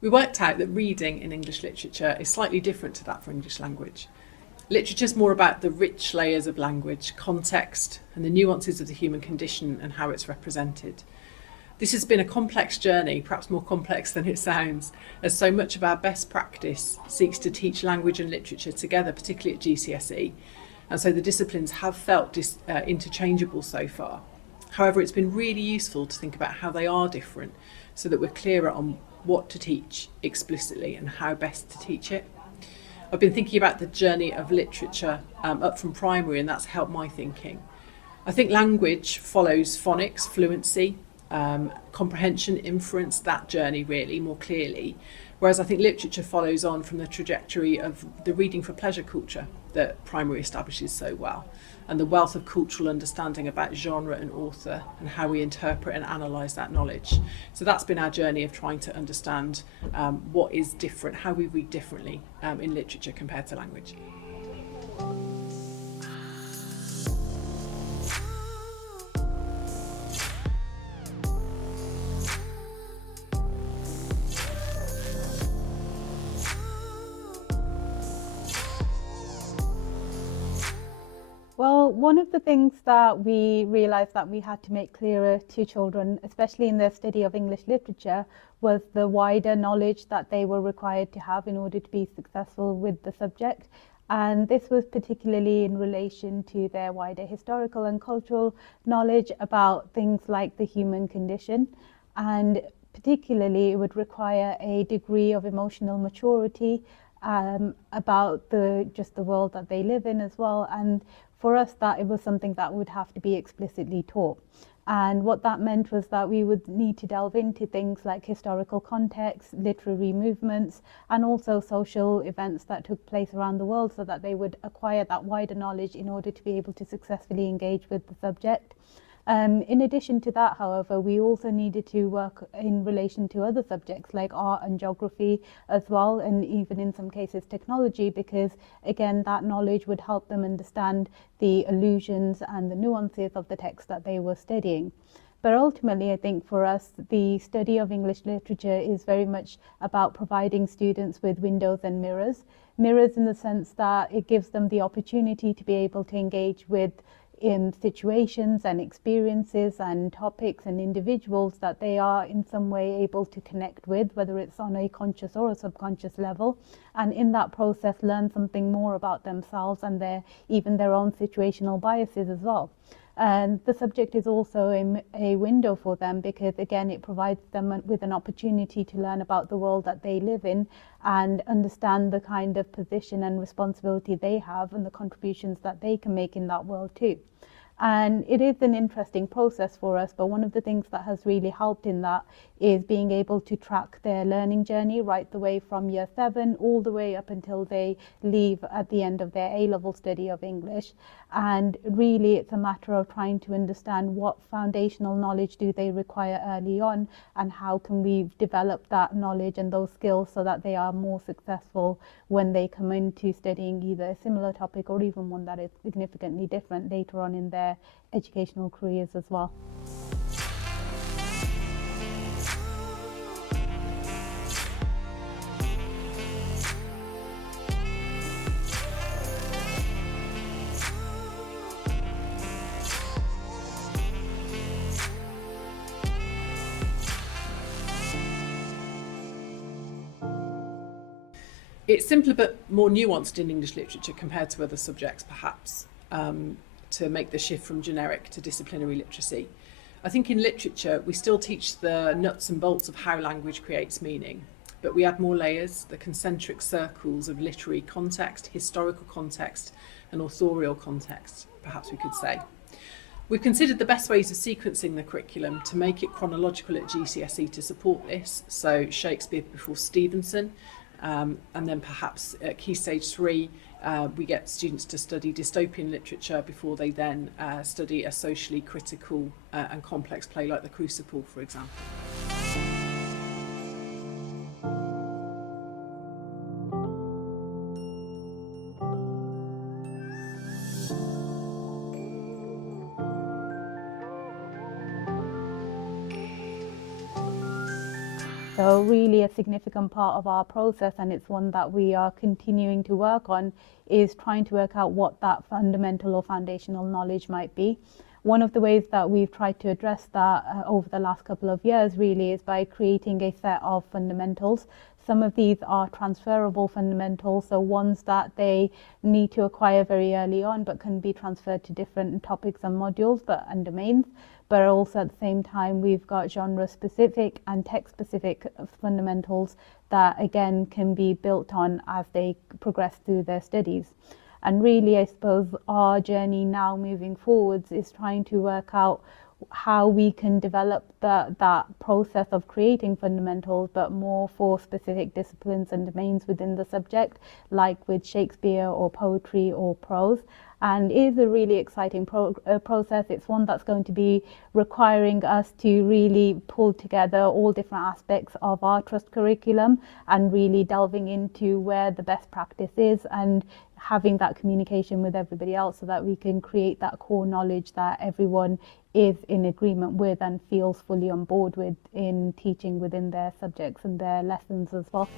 We worked out that reading in English literature is slightly different to that for English language. Literature is more about the rich layers of language, context, and the nuances of the human condition and how it's represented. This has been a complex journey, perhaps more complex than it sounds, as so much of our best practice seeks to teach language and literature together, particularly at GCSE, and so the disciplines have felt interchangeable so far. However, it's been really useful to think about how they are different so that we're clearer on what to teach explicitly and how best to teach it. I've been thinking about the journey of literature up from primary, and that's helped my thinking. I think language follows phonics, fluency, comprehension, inference, that journey really more clearly, whereas I think literature follows on from the trajectory of the reading for pleasure culture that primary establishes so well, and the wealth of cultural understanding about genre and author and how we interpret and analyse that knowledge. So that's been our journey of trying to understand what is different, how we read differently in literature compared to language. Well, one of the things that we realised that we had to make clearer to children, especially in their study of English literature, was the wider knowledge that they were required to have in order to be successful with the subject. And this was particularly in relation to their wider historical and cultural knowledge about things like the human condition. And particularly, it would require a degree of emotional maturity about just the world that they live in as well. And for us, that it was something that would have to be explicitly taught. And what that meant was that we would need to delve into things like historical context, literary movements, and also social events that took place around the world, so that they would acquire that wider knowledge in order to be able to successfully engage with the subject. In addition to that, however, we also needed to work in relation to other subjects like art and geography as well, and even in some cases technology, because again, that knowledge would help them understand the allusions and the nuances of the text that they were studying. But ultimately, I think for us, the study of English literature is very much about providing students with windows and mirrors. Mirrors in the sense that it gives them the opportunity to be able to engage with in situations and experiences and topics and individuals that they are in some way able to connect with, whether it's on a conscious or a subconscious level, and in that process learn something more about themselves and even their own situational biases as well. And the subject is also a window for them, because again, it provides them with an opportunity to learn about the world that they live in and understand the kind of position and responsibility they have and the contributions that they can make in that world too. And it is an interesting process for us, but one of the things that has really helped in that is being able to track their learning journey right the way from year 7 all the way up until they leave at the end of their A-level study of English. And really it's a matter of trying to understand what foundational knowledge do they require early on, and how can we develop that knowledge and those skills so that they are more successful when they come into studying either a similar topic or even one that is significantly different later on in their educational careers as well. It's simpler but more nuanced in English literature compared to other subjects, perhaps, to make the shift from generic to disciplinary literacy. I think in literature, we still teach the nuts and bolts of how language creates meaning, but we add more layers, the concentric circles of literary context, historical context, and authorial context, perhaps we could say. We've considered the best ways of sequencing the curriculum to make it chronological at GCSE to support this, so Shakespeare before Stevenson, and then perhaps at Key Stage 3 we get students to study dystopian literature before they then study a socially critical and complex play like The Crucible, for example. So really a significant part of our process, and it's one that we are continuing to work on, is trying to work out what that fundamental or foundational knowledge might be. One of the ways that we've tried to address that over the last couple of years really is by creating a set of fundamentals. Some of these are transferable fundamentals, so ones that they need to acquire very early on but can be transferred to different topics and modules and domains. But also at the same time, we've got genre-specific and text-specific fundamentals that again can be built on as they progress through their studies. And really, I suppose our journey now moving forwards is trying to work out how we can develop that process of creating fundamentals, but more for specific disciplines and domains within the subject, like with Shakespeare or poetry or prose. And it is a really exciting process. It's one that's going to be requiring us to really pull together all different aspects of our trust curriculum and really delving into where the best practice is and having that communication with everybody else so that we can create that core knowledge that everyone is in agreement with and feels fully on board with in teaching within their subjects and their lessons as well.